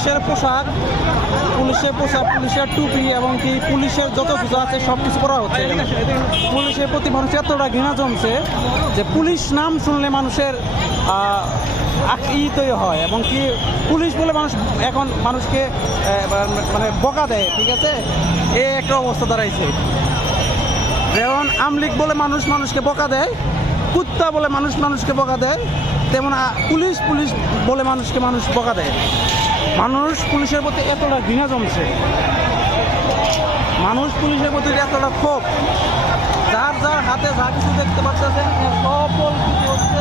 পুলিশের পোশাক, পুলিশের টুপি এবং কি পুলিশের যত কিছু আছে সব কিছু করা হচ্ছে। পুলিশের প্রতি মানুষের এতটা ঘৃণা জমছে যে পুলিশ নাম শুনলে মানুষের তৈরি হয় এবং কি পুলিশ বলে মানুষ এখন মানুষকে মানে বকা দেয়। ঠিক আছে, এই একটা অবস্থা দাঁড়াইছে। যেমন আমলিগ বলে মানুষকে বকা দেয়, কুত্তা বলে মানুষকে বকা দেয়, তেমন পুলিশ বলে মানুষ বকা দেয়। মানুষ পুলিশের প্রতি এতটা ঘৃণা জমছে, মানুষ পুলিশের প্রতি এতটা ক্ষোভ, যার হাতে যা কিছু দেখতে পাচ্ছেন সকল কিছু হচ্ছে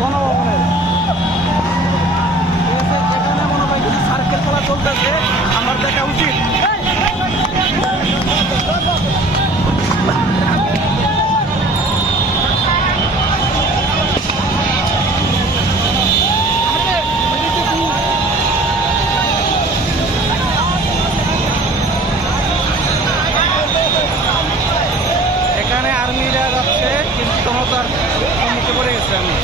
গণভবনের। এখানে মনে হয় কিছু সার্কেল খেলা চলতেছে, আমার দেখা উচিত। এখানে আর্মিরা যাচ্ছে কিন্তু জনতার সম্মুখে পড়ে গেছে। আমি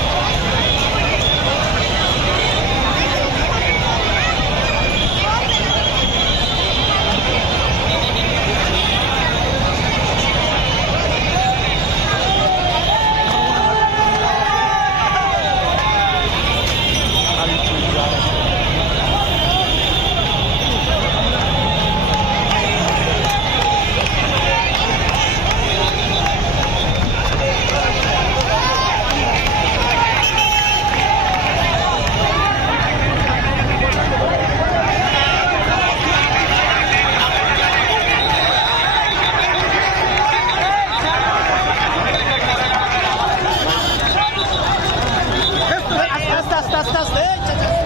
আস্তে